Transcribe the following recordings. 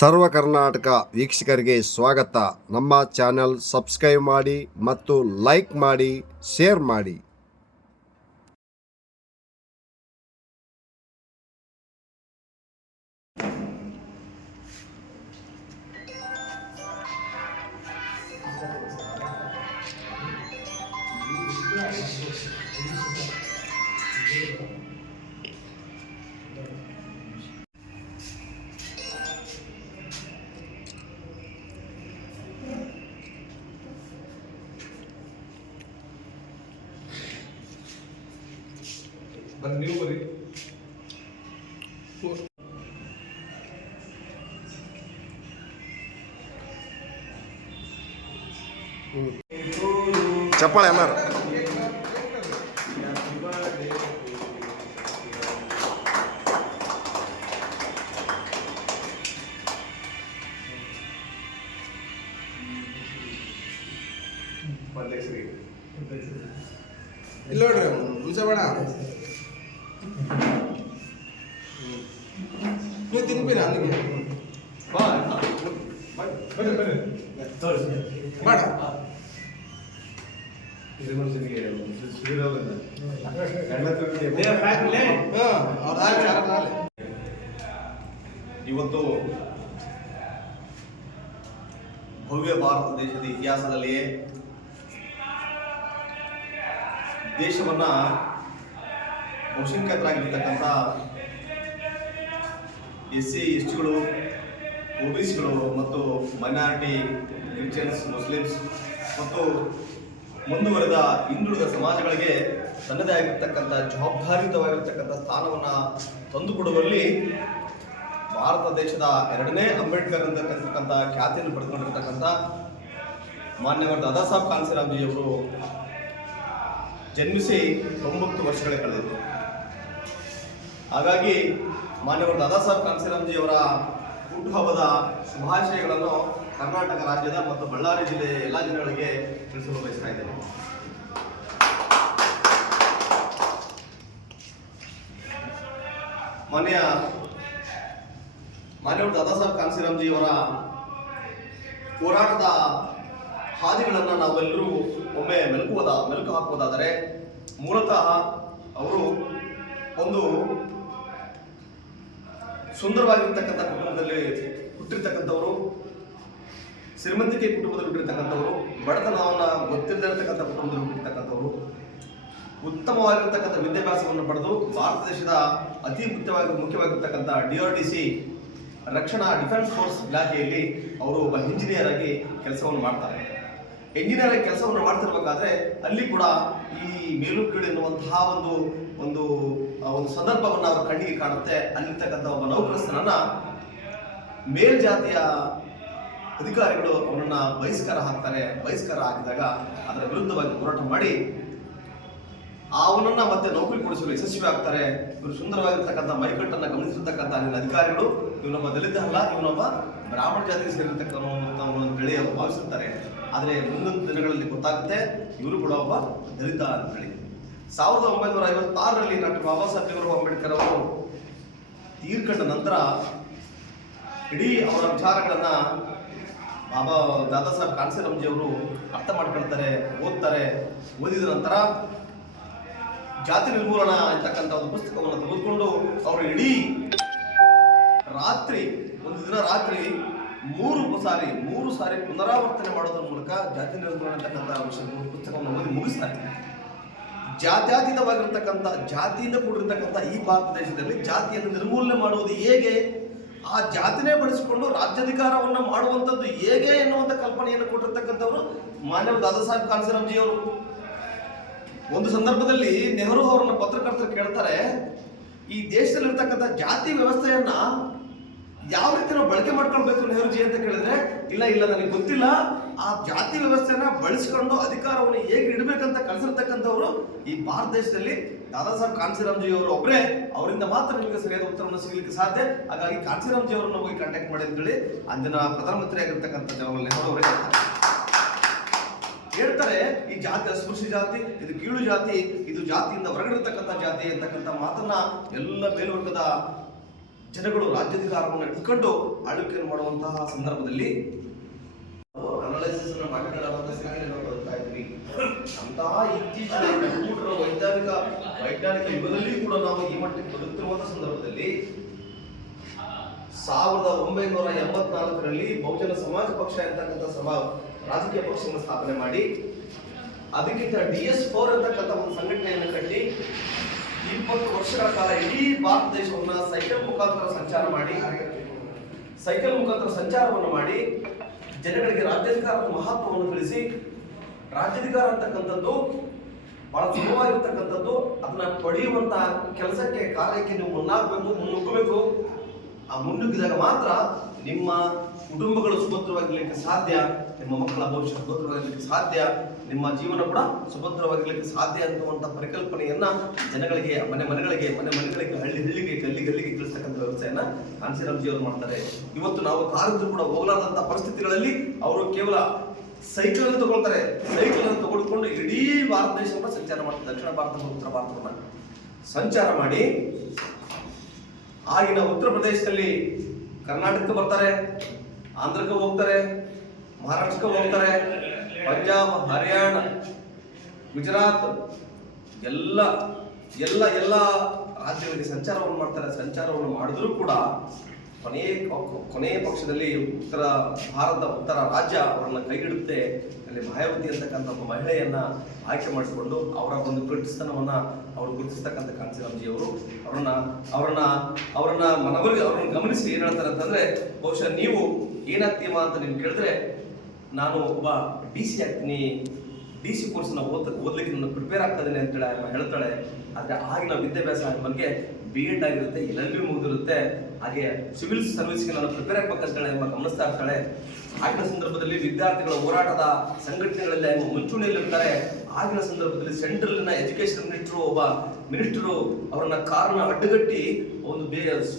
ಸರ್ವ ಕರ್ನಾಟಕ ವೀಕ್ಷಕರಿಗೆ ಸ್ವಾಗತ. ನಮ್ಮ ಚಾನೆಲ್ ಸಬ್ಸ್ಕ್ರೈಬ್ ಮಾಡಿ ಮತ್ತು ಲೈಕ್ ಮಾಡಿ, ಶೇರ್ ಮಾಡಿ. ನೀವು ಬರೀ ಚಪ್ಪಾಳೆ ಎಲ್ಲರೂ. ಇಲ್ಲ ನೋಡ್ರಿ ಮುಂಚೆ ಬೇಡ ನೀವು ತಿನ್ಬೇಡ ನನಗೆ ಬೇಡ ಇವತ್ತು ಭವ್ಯ ಭಾರತ ದೇಶದ ಇತಿಹಾಸದಲ್ಲಿಯೇ ದೇಶವನ್ನ ಬಹುಸಂಖ್ಯಾತರಾಗಿರ್ತಕ್ಕಂಥ SC STಗಳು, OBCಗಳು ಮತ್ತು ಮೈನಾರಿಟಿ, ಕ್ರಿಶ್ಚಿಯನ್ಸ್, ಮುಸ್ಲಿಮ್ಸ್ ಮತ್ತು ಮುಂದುವರೆದ ಹಿಂದುಳಿದ ಸಮಾಜಗಳಿಗೆ ತನ್ನದೇ ಆಗಿರ್ತಕ್ಕಂಥ ಜವಾಬ್ದಾರಿಯುತವಾಗಿರ್ತಕ್ಕಂಥ ಸ್ಥಾನವನ್ನು ತಂದುಕೊಡುವಲ್ಲಿ ಭಾರತ ದೇಶದ ಎರಡನೇ ಅಂಬೇಡ್ಕರ್ ಅಂತಕ್ಕಂಥ ಖ್ಯಾತಿಯನ್ನು ಪಡೆದುಕೊಂಡಿರ್ತಕ್ಕಂಥ ಮಾನ್ಯವಾದ ದಾದಾ ಸಾಹೇಬ್ ಕಾನ್ಸಿರಾಮ್ಜಿಯವರು ಜನ್ಮಿಸಿ 90 ವರ್ಷಗಳೇ ಕಳೆದಿತ್ತು. ಹಾಗಾಗಿ ಮಾನ್ಯವಾದ ದಾದಾ ಸಾಹೇಬ್ ಕಾನ್ಸಿರಾಮ್ಜಿಯವರ ಹುಟ್ಟುಹಬ್ಬದ ಶುಭಾಶಯಗಳನ್ನು ಕರ್ನಾಟಕ ರಾಜ್ಯದ ಮತ್ತು ಬಳ್ಳಾರಿ ಜಿಲ್ಲೆಯ ಎಲ್ಲ ಜನಗಳಿಗೆ ತಿಳಿಸಲು ಬಯಸ್ತಾ ಇದ್ದೇನೆ. ಮಾನ್ಯವಾದ ದಾದಾ ಸಾಹೇಬ್ ಕಾನ್ಸಿರಾಮ್ಜಿಯವರ ಹೋರಾಟದ ಹಾದಿಗಳನ್ನು ನಾವೆಲ್ಲರೂ ಒಮ್ಮೆ ಮೆಲುಕು ಹಾಕುವುದಾದರೆ, ಮೂಲತಃ ಅವರು ಒಂದು ಸುಂದರವಾಗಿರ್ತಕ್ಕಂಥ ಕುಟುಂಬದಲ್ಲಿ ಹುಟ್ಟಿರ್ತಕ್ಕಂಥವರು, ಶ್ರೀಮಂತಿಕೆ ಕುಟುಂಬದಲ್ಲಿ ಹುಟ್ಟಿರ್ತಕ್ಕಂಥವರು, ಬಡತನವನ್ನು ಗೊತ್ತಿಲ್ಲದಿರತಕ್ಕಂಥ ಕುಟುಂಬದಲ್ಲಿ ಹುಟ್ಟಿರ್ತಕ್ಕಂಥವರು, ಉತ್ತಮವಾಗಿರ್ತಕ್ಕಂಥ ವಿದ್ಯಾಭ್ಯಾಸವನ್ನು ಪಡೆದು ಭಾರತ ದೇಶದ ಅತಿ ಮುಖ್ಯವಾಗಿರ್ತಕ್ಕಂಥ DRDC ರಕ್ಷಣಾ ಡಿಫೆನ್ಸ್ ಫೋರ್ಸ್ ಇಲಾಖೆಯಲ್ಲಿ ಅವರು ಒಬ್ಬ ಇಂಜಿನಿಯರ್ ಆಗಿ ಕೆಲಸವನ್ನು ಮಾಡ್ತಾರೆ. ಇಂಜಿನಿಯರ್ ಆಗಿ ಕೆಲಸವನ್ನು ಮಾಡ್ತಿರ್ಬೇಕಾದ್ರೆ ಅಲ್ಲಿ ಕೂಡ ಈ ಮೇಲು ಕೀಳು ಎನ್ನುವಂತಹ ಒಂದು ಸಂದರ್ಭವನ್ನು ಅವರ ಕಣ್ಣಿಗೆ ಕಾಣುತ್ತೆ. ಅಲ್ಲಿರ್ತಕ್ಕಂಥ ಒಬ್ಬ ನೌಕರಸ್ಥನನ್ನ ಮೇಲ್ಜಾತಿಯ ಅಧಿಕಾರಿಗಳು ಅವನನ್ನ ಬಹಿಷ್ಕಾರ ಹಾಕ್ತಾರೆ. ಬಹಿಷ್ಕಾರ ಹಾಕಿದಾಗ ಅದರ ವಿರುದ್ಧವಾಗಿ ಹೋರಾಟ ಮಾಡಿ ಅವನನ್ನ ಮತ್ತೆ ನೌಕರಿ ಕೊಡಿಸಲು ಯಶಸ್ವಿ ಆಗ್ತಾರೆ. ಇವರು ಸುಂದರವಾಗಿರ್ತಕ್ಕಂಥ ಮೈಕಟ್ಟನ್ನು ಗಮನಿಸಿರ್ತಕ್ಕಂಥ ಅಲ್ಲಿನ ಅಧಿಕಾರಿಗಳು ಇವನೊಬ್ಬ ದಲಿತ ಅಲ್ಲ, ಇವನೊಬ್ಬ ಬ್ರಾಹ್ಮಣ ಜಾತಿಗೆ ಸೇರಿರ್ತಕ್ಕಂಥ ಹೇಳಿ ಅವರು ಭಾವಿಸುತ್ತಾರೆ. ಆದರೆ ಮುಂದಿನ ದಿನಗಳಲ್ಲಿ ಗೊತ್ತಾಗುತ್ತೆ ಇವರು ಕೂಡ ಒಬ್ಬ ದಲಿತ ಅಂತ ಹೇಳಿ. 1956ರಲ್ಲಿ ಡಾಕ್ಟರ್ ಬಾಬಾ ಸಾಹೇಬ್ ಅಂಬೇಡ್ಕರ್ ಅವರು ತೀರ್ಕೊಂಡ ನಂತರ ಇಡೀ ಅವರ ವಿಚಾರಗಳನ್ನ ದಾದಾ ಸಾಹೇಬ್ ಕಾನ್ಸಿರಾಮ್ಜಿ ಅವರು ಅರ್ಥ ಮಾಡ್ಕೊಳ್ತಾರೆ, ಓದ್ತಾರೆ. ಓದಿದ ನಂತರ ಜಾತಿ ನಿರ್ಮೂಲನಾ ಅಂತಕ್ಕಂಥ ಒಂದು ಪುಸ್ತಕವನ್ನು ತೆಗೆದುಕೊಂಡು ಅವರು ಇಡೀ ಒಂದು ದಿನ ರಾತ್ರಿ ಮೂರು ಸಾರಿ ಪುನರಾವರ್ತನೆ ಮಾಡೋದ್ರ ಮೂಲಕ ಜಾತಿ ನಿರ್ಮೂಲನೆ ಅಂತಕ್ಕಂಥ ಪುಸ್ತಕವನ್ನು ಓದಿ ಮುಗಿಸ್ತಾರೆ. ಜಾತ್ಯತೀತವಾಗಿರ್ತಕ್ಕಂಥ, ಜಾತಿಯಿಂದ ಕೂಡಿರ್ತಕ್ಕಂಥ ಈ ಭಾರತ ದೇಶದಲ್ಲಿ ಜಾತಿಯನ್ನು ನಿರ್ಮೂಲನೆ ಮಾಡುವುದು ಹೇಗೆ, ಆ ಜಾತಿನೇ ಬಳಸಿಕೊಂಡು ರಾಜ್ಯಾಧಿಕಾರವನ್ನು ಮಾಡುವಂಥದ್ದು ಹೇಗೆ ಎನ್ನುವಂಥ ಕಲ್ಪನೆಯನ್ನು ಕೊಟ್ಟಿರ್ತಕ್ಕಂಥವರು ಮಾನ್ಯವಾದ ದಾದಾ ಸಾಹೇಬ್ ಕಾನ್ಸಿರಾಮ್ಜಿ ಅವರು. ಒಂದು ಸಂದರ್ಭದಲ್ಲಿ ನೆಹರು ಅವರನ್ನ ಪತ್ರಕರ್ತರು ಕೇಳ್ತಾರೆ, ಈ ದೇಶದಲ್ಲಿರ್ತಕ್ಕಂಥ ಜಾತಿ ವ್ಯವಸ್ಥೆಯನ್ನ ಯಾವ ರೀತಿ ನಾವು ಬಳಕೆ ಮಾಡ್ಕೊಳ್ಬೇಕು ನೆಹರುಜಿ ಅಂತ ಕೇಳಿದ್ರೆ, ಇಲ್ಲ ನನಗೆ ಗೊತ್ತಿಲ್ಲ, ಆ ಜಾತಿ ವ್ಯವಸ್ಥೆಯನ್ನ ಬಳಸಿಕೊಂಡು ಅಧಿಕಾರವನ್ನು ಹೇಗೆ ಇಡಬೇಕಂತ ಕಲಿಸಿರ್ತಕ್ಕಂಥವ್ರು ಈ ಭಾರತ ದೇಶದಲ್ಲಿ ದಾದಾ ಸಾಹೇಬ್ ಕಾನ್ಸಿರಾಮ್ಜಿ ಅವರು ಒಬ್ಬರೇ. ಅವರಿಂದ ಮಾತ್ರ ನಿಮಗೆ ಸರಿಯಾದ ಉತ್ತರವನ್ನು ಸಿಗಲಿಕ್ಕೆ ಸಾಧ್ಯ. ಹಾಗಾಗಿ ಕಾನ್ಸಿರಾಮ್ಜಿ ಅವರನ್ನು ಹೋಗಿ ಕಾಂಟ್ಯಾಕ್ಟ್ ಮಾಡಿ ಅಂತೇಳಿ ಅಂದಿನ ಪ್ರಧಾನಮಂತ್ರಿ ಆಗಿರ್ತಕ್ಕಂಥ ಜವಾಹರ್ಲಾಲ್ ನೆಹರು ಅವರೇ ಹೇಳ್ತಾರೆ. ಈ ಜಾತಿ ಅಸ್ಪೃಶ್ಯ ಜಾತಿ, ಇದು ಕೀಳು ಜಾತಿ, ಇದು ಜಾತಿಯಿಂದ ಹೊರಗಡಿರ್ತಕ್ಕಂಥ ಜಾತಿ ಅಂತಕ್ಕಂಥ ಮಾತನ್ನ ಎಲ್ಲ ಮೇಲ್ವರ್ಗದ ಜನಗಳು ರಾಜ್ಯಾಧಿಕಾರವನ್ನು ಇಟ್ಕೊಂಡು ಆಳ್ವಿಕೆಯನ್ನು ಮಾಡುವಂತಹ ಸಂದರ್ಭದಲ್ಲಿ ಅನಾಲಿಸಿಸ್ ಮಾತನಾಡುವಂತ ಸ್ಥಿತಿಯಲ್ಲಿ ನಾವು ಬದುಕ್ತಾ ಇದ್ವಿ. ಅಂತಹ ಇತ್ತೀಚಿನ ಕಂಪ್ಯೂಟರ್ ವೈಜ್ಞಾನಿಕ ಯುಗದಲ್ಲಿ ಕೂಡ ನಾವು ಈ ಮಟ್ಟಕ್ಕೆ ಬದುಕ್ತಿರುವಂತಹ ಸಂದರ್ಭದಲ್ಲಿ 1984ರಲ್ಲಿ ಬಹುಜನ ಸಮಾಜ ಪಕ್ಷ ಅಂತಕ್ಕಂಥ ರಾಜಕೀಯ ಪಕ್ಷವನ್ನು ಸ್ಥಾಪನೆ ಮಾಡಿ ಅದಕ್ಕಿಂತ DS4 ಅಂತಕ್ಕಂಥ ಒಂದು ಸಂಘಟನೆಯನ್ನು ಕಟ್ಟಿ 20 ವರ್ಷಗಳ ಕಾಲ ಇಡೀ ಭಾರತ ದೇಶವನ್ನ ಸೈಕಲ್ ಮುಖಾಂತರ ಸಂಚಾರವನ್ನು ಮಾಡಿ ಜನಗಳಿಗೆ ರಾಜ್ಯಾಧಿಕಾರದ ಮಹತ್ವವನ್ನು ತಿಳಿಸಿ, ರಾಜ್ಯಾಧಿಕಾರ ಅಂತಕ್ಕಂಥದ್ದು ಬಹಳ ಸುಲಭವಾಗಿರ್ತಕ್ಕಂಥದ್ದು, ಅದನ್ನ ಪಡೆಯುವಂತ ಕೆಲಸಕ್ಕೆ ಕಾರ್ಯಕ್ಕೆ ನೀವು ಮುನ್ನುಗ್ಗಬೇಕು. ಆ ಮುನ್ನುಗ್ಗಿದಾಗ ಮಾತ್ರ ನಿಮ್ಮ ಕುಟುಂಬಗಳು ಸುಭದ್ರವಾಗಿರ್ಲಿಕ್ಕೆ ಸಾಧ್ಯ, ನಿಮ್ಮ ಮಕ್ಕಳ ಭವಿಷ್ಯ ಸುಭದ್ರವಾಗಿರ್ಲಿಕ್ಕೆ ಸಾಧ್ಯ, ನಿಮ್ಮ ಜೀವನ ಕೂಡ ಸುಭದ್ರವಾಗಿರ್ಲಿಕ್ಕೆ ಸಾಧ್ಯ ಅನ್ನುವಂಥ ಪರಿಕಲ್ಪನೆಯನ್ನ ಜನಗಳಿಗೆ ಮನೆಗಳಿಗೆ ಹಳ್ಳಿಗೆ ಗಲ್ಲಿಗೆ ತಿಳಿಸ್ತಕ್ಕಂಥ ವ್ಯವಸ್ಥೆಯನ್ನ ಕಾಂಶೀರಾಮ್ಜಿ ಅವರು ಮಾಡ್ತಾರೆ. ಇವತ್ತು ನಾವು ಕಾರಿದ್ರು ಕೂಡ ಹೋಗಲಾದಂತಹ ಪರಿಸ್ಥಿತಿಗಳಲ್ಲಿ ಅವರು ಕೇವಲ ಸೈಕಲ್ ಅನ್ನು ತಗೊಳ್ತಾರೆ. ಸೈಕಲ್ ಅನ್ನು ತಗೊಳ್ಕೊಂಡು ಇಡೀ ಭಾರತ ದೇಶವನ್ನ ಸಂಚಾರ ಮಾಡ್ತಾರೆ. ದಕ್ಷಿಣ ಭಾರತ ಮತ್ತು ಉತ್ತರ ಭಾರತವನ್ನ ಸಂಚಾರ ಮಾಡಿ ಆಗಿನ ಉತ್ತರ ಪ್ರದೇಶದಲ್ಲಿ ಕರ್ನಾಟಕಕ್ಕೆ ಬರ್ತಾರೆ, ಆಂಧ್ರಕ್ಕೆ ಹೋಗ್ತಾರೆ, ಮಹಾರಾಷ್ಟ್ರಕ್ಕೆ ಹೋಗ್ತಾರೆ, ಪಂಜಾಬ್, ಹರಿಯಾಣ, ಗುಜರಾತ್ ಎಲ್ಲ ರಾಜ್ಯಗಳಿಗೆ ಸಂಚಾರವನ್ನು ಮಾಡ್ತಾರೆ. ಸಂಚಾರವನ್ನು ಮಾಡಿದ್ರು ಕೂಡ ಕೊನೆಯ ಪಕ್ಷದಲ್ಲಿ ಉತ್ತರ ರಾಜ್ಯ ಅವರನ್ನ ಕೈಗಿಡುತ್ತೆ. ಅಲ್ಲಿ ಮಾಯಾವತಿ ಅಂತಕ್ಕಂಥ ಒಬ್ಬ ಮಹಿಳೆಯನ್ನ ಆಯ್ಕೆ ಮಾಡಿಕೊಂಡು ಅವರ ಒಂದು ಗಟ್ಟಿಸ್ತನವನ್ನ ಅವರು ಗುರುತಿಸ್ತಕ್ಕಂಥ ಕಾಂಶೀರಾಮ್ಜಿ ಅವರು ಅವ್ರನ್ನ ಗಮನಿಸಿ ಏನ್ ಹೇಳ್ತಾರೆ ಅಂತಂದ್ರೆ, ಬಹುಶಃ ನೀವು ಏನಾಗ್ತೀವ ಅಂತ ನೀವು ಕೇಳಿದ್ರೆ ನಾನು ಒಬ್ಬ DC ಆಗ್ತೀನಿ, DC ಕೋರ್ಸ್ನ ಓದ್ಲಿಕ್ಕೆ ನಾನು ಪ್ರಿಪೇರ್ ಆಗ್ತದೇನೆ ಅಂತೇಳಿ ಹೇಳ್ತಾಳೆ. ಆದ್ರೆ ಆಗಿನ ವಿದ್ಯಾಭ್ಯಾಸ ಬಗ್ಗೆ B.Ed ಆಗಿರುತ್ತೆ, LLB ಮುಗಿದಿರುತ್ತೆ, ಹಾಗೆ ಸಿವಿಲ್ ಸರ್ವಿಸ್ಗೆ ನಾನು ಪ್ರಿಪೇರ್ ಆಗ್ಬೇಕಂತೇಳಿ ಗಮನಿಸ್ತಾ ಇರ್ತಾಳೆ. ಆಗಿನ ಸಂದರ್ಭದಲ್ಲಿ ವಿದ್ಯಾರ್ಥಿಗಳ ಹೋರಾಟದ ಸಂಘಟನೆಗಳಲ್ಲಿ ಮುಂಚೂಣಿಯಲ್ಲಿರ್ತಾರೆ. ಆಗಿನ ಸಂದರ್ಭದಲ್ಲಿ ಸೆಂಟ್ರಲ್ನ ಎಜುಕೇಶನ್ ಒಬ್ಬ ಮಿನಿಸ್ಟರು ಅವರನ್ನ ಕಾರಣ ಅಡ್ಡಗಟ್ಟಿ ಒಂದು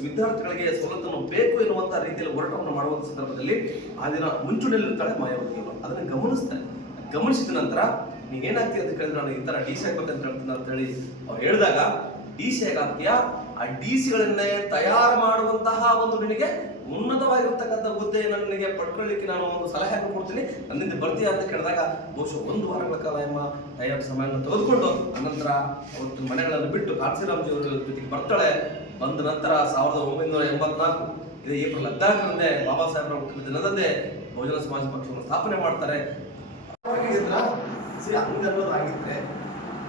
ವಿದ್ಯಾರ್ಥಿಗಳಿಗೆ ಸವಲತ್ತನ್ನು ಬೇಕು ಎನ್ನುವಂತ ರೀತಿಯಲ್ಲಿ ಹೋರಾಟವನ್ನು ಮಾಡುವಂತ ಸಂದರ್ಭದಲ್ಲಿ ಆ ದಿನ ಮುಂಚೂಣಿಯಲ್ಲಿರ್ತಾಳೆ ಮಾಯಾವತಿ ಅವರು. ಅದನ್ನ ಗಮನಿಸಿದ ನಂತರ ನೀವೇನಾಗ್ತೀಯ ಅಂತ ಕೇಳಿದ್ರೆ ನಾನು ಈ ತರ DC ಆಗ್ಬೇಕಂತ ಹೇಳ್ತೀನಿ ಅಂತ ಹೇಳಿ ಅವ್ರು ಹೇಳಿದಾಗ, DC ಆಗ್ತೀಯಾ, ಆ DC-ಗಳನ್ನೇ ತಯಾರು ಮಾಡುವಂತಹ ಒಂದು ನಿನಗೆ ಉನ್ನತವಾಗಿರ್ತಕ್ಕಂಥ ಹುದ್ದೆಯನ್ನು ನನಗೆ ಪಡ್ಕೊಳ್ಳಿಕ್ಕೆ ನಾನು ಒಂದು ಸಲಹೆಯನ್ನು ಕೊಡ್ತೀನಿ, ನನ್ನಿಂದ ಬರ್ತೀಯಾ ಅಂತ ಕೇಳಿದಾಗ ಬಹುಶಃ 1 ವಾರಗಳ ಕಾಲ ತಯಾರು ಸಮಯವನ್ನು ತೆಗೆದುಕೊಂಡು ಅನಂತರ ಅವತ್ತು ಮನೆಗಳನ್ನು ಬಿಟ್ಟು ಕಾಂಶೀರಾಮ್ಜಿ ಅವರ ಜೊತೆಗೆ ಬರ್ತಾಳೆ. ಬಂದ ನಂತರ 1984 ಇದು ಏಪ್ರಿಲ್ 14ರಂದೇ ಬಾಬಾ ಸಾಹೇಬರ ಹುಟ್ಟಿದ ದಿನದಂದೇ ಬಹುಜನ ಸಮಾಜ ಪಕ್ಷವನ್ನು ಸ್ಥಾಪನೆ ಮಾಡ್ತಾರೆ.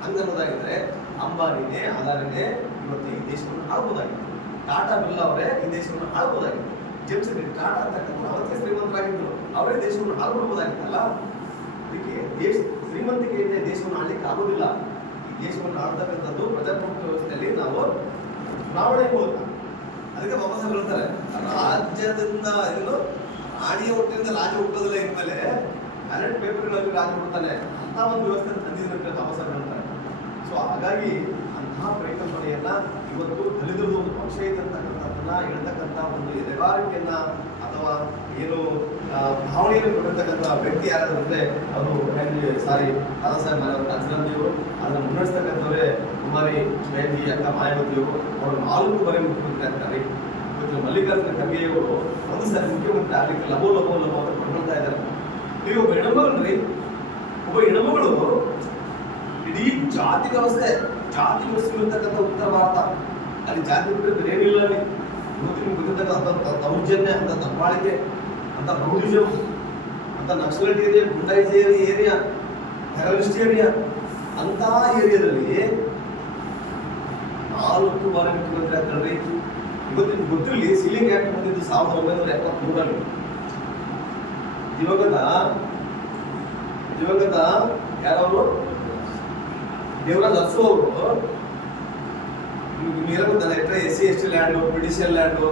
ಹಂಗನ್ನೋದಾಗಿದ್ರೆ ಅಂಬಾನಿನೇ ಅದಾನಿನೇ ಇವತ್ತು ಈ ದೇಶವನ್ನು ಆಳ್ಬೋದಾಗಿತ್ತು. ಟಾಟಾ ಬಿರ್ಲಾ ಅವರೇ ಈ ದೇಶವನ್ನು ಆಳ್ಬೋದಾಗಿತ್ತು. ಜೇಮ್ಸ್ ಟಾಟಾ ಅಂತಕ್ಕಂಥ ಅವತ್ತೇ ಶ್ರೀಮಂತರಾಗಿದ್ರು, ಅವರೇ ದೇಶವನ್ನು ಆಳ್ಬಿಡ್ಬೋದಾಗಿತ್ತಲ್ಲ. ಅದಕ್ಕೆ ಶ್ರೀಮಂತಿಕೆಯಿಂದ ದೇಶವನ್ನು ಆಳ್ಲಿಕ್ಕೆ ಆಗೋದಿಲ್ಲ. ಈ ದೇಶವನ್ನು ಆಳ್ತಕ್ಕಂಥದ್ದು ಪ್ರಜಾಪ್ರಭುತ್ವ ವ್ಯವಸ್ಥೆಯಲ್ಲಿ ನಾವು ಚುನಾವಣೆ ಮೂಲಕ. ಅದಕ್ಕೆ ಬಾಬಾ ಸಾಹೇಬ್ ಹೇಳ್ತಾರೆ, ರಾಜ್ಯದಿಂದ ರಾಣಿಯ ಹುಟ್ಟಿನಿಂದ ರಾಜ ಹುಟ್ಟೋದಿಲ್ಲ ಇದ್ಮೇಲೆ ಬ್ಯಾಲೆಟ್ ಪೇಪರ್ಗಳಲ್ಲಿ ರಾಜ ಹುಡ್ತಾನೆ ಅಂತ ಒಂದು ವ್ಯವಸ್ಥೆ ತಂದಿದ್ರೆ ಬಾಬಾ ಸಾಹೇಬ್ ಹೇಳ್ತಾರೆ. ಸೊ ಹಾಗಾಗಿ ಅಂತಹ ಪರಿಕಲ್ಪನೆಯನ್ನ ಇವತ್ತು ದಲಿತರದು ಒಂದು ಪಕ್ಷ ಇದೆ ಅಂತಕ್ಕಂಥದ್ದನ್ನ ಹೇಳ್ತಕ್ಕಂಥ ಒಂದು ಎದೆಗಾರಿಕೆಯನ್ನ ಅಥವಾ ಏನು ಭಾವನೆಯನ್ನು ಕೊಟ್ಟಿರ್ತಕ್ಕಂಥ ವ್ಯಕ್ತಿ ಯಾರಾದ್ರೂ ಅಂದ್ರೆ ಅದು ದಾದಾ ಸಾಹೇಬ್ ಕಾಂಶೀರಾಮ್ಜಿ ಅವರು. ಅದನ್ನು ಮುನ್ನಡೆಸ್ತಕ್ಕಂಥವರೇ ಕುಮಾರಿ ಜಯಂತಿ ಅಕ್ಕ ಮಾಯಾವತಿಯವರು. ಅವರು 4 ಬಾರಿ ಮುಖ್ಯಮಂತ್ರಿ ಆಗ್ತಾರೆ. ಇವತ್ತು ಮಲ್ಲಿಕಾರ್ಜುನ ಖರ್ಗೆಯವರು 1 ಸಾರಿ ಮುಖ್ಯಮಂತ್ರಿ ಆಗ್ಲಿಕ್ಕೆ ಲಭೋ ಅಂತ ಕೊಂಡ್ಕೊಳ್ತಾ ಇದ್ದಾರೆ. ನೀವು ಒಬ್ಬ ಹೆಣ್ಮಗಳು ಇಡೀ ಜಾತಿ ವ್ಯವಸ್ಥೆ ಇರ್ತಕ್ಕಂಥ ಉತ್ತರ ಭಾರತ, ಅಲ್ಲಿ ಜಾತಿ ಬಿಟ್ಟರೆ ಬೇರೆ ಏನಿಲ್ಲ. ನಿಮ್ಗೆ ಗೊತ್ತಿರ್ತಕ್ಕಂಥ ದೌರ್ಜನ್ಯ ಅಂತ ದಬ್ಬಾಳಿಕೆ ಅಂತ ರೌಡಿಸಮ್ ಅಂತ ನಕ್ಸಲೈಟ್ ಏರಿಯಾ, ಗುಂಡಾಯಿಸ್ ಏರಿಯಾ, ಟೆರರಿಸ್ಟ್ ಏರಿಯಾ, ಅಂತಹ ಏರಿಯಾದಲ್ಲಿ 4 ಬಾರಿ ಮುಖ್ಯಮಂತ್ರಿ ಆಗ್ತಾರ್ರಿ. ಇವತ್ತು ನಿಮ್ಗೆ ಗೊತ್ತಿರಲಿ, ಸೀಲಿಂಗ್ ಆಕ್ಟ್ ಬಂದಿದ್ದು 1973ರಲ್ಲಿ. ದಿವಂಗತ ಯಾರವರು ದೇವರಾಜ್ ಅರಸು ಅವರು ನಿಮ್ಗೆ ಗೊತ್ತಲ್ಲ, SC ST land, PDCL land,